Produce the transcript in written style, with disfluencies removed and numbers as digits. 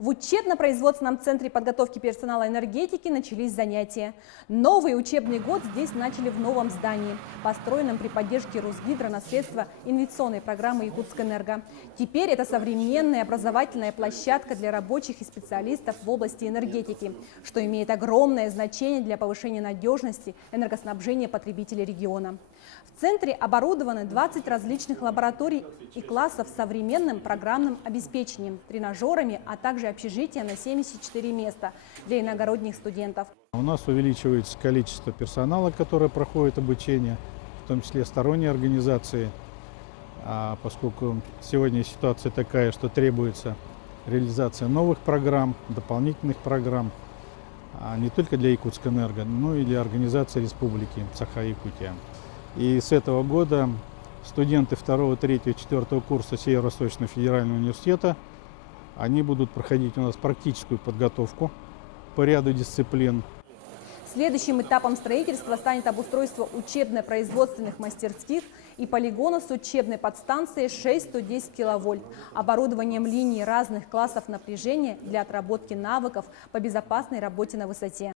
В учебно-производственном центре подготовки персонала энергетики начались занятия. Новый учебный год здесь начали в новом здании, построенном при поддержке Русгидро на средства инвестиционной программы «Якутскэнерго». Теперь это современная образовательная площадка для рабочих и специалистов в области энергетики, что имеет огромное значение для повышения надежности энергоснабжения потребителей региона. В центре оборудованы 20 различных лабораторий и классов с современным программным обеспечением, тренажерами, а также общежитие на 74 места для иногородних студентов. У нас увеличивается количество персонала, который проходит обучение, в том числе сторонние организации, поскольку сегодня ситуация такая, что требуется реализация новых программ, дополнительных программ, не только для Якутскэнерго, но и для организации Республики Саха-Якутия. И с этого года студенты 2, 3, 4 курса Северо-Восточного федерального университета они будут проходить у нас практическую подготовку по ряду дисциплин. Следующим этапом строительства станет обустройство учебно-производственных мастерских и полигона с учебной подстанцией 6-110 киловольт, оборудованием линий разных классов напряжения для отработки навыков по безопасной работе на высоте.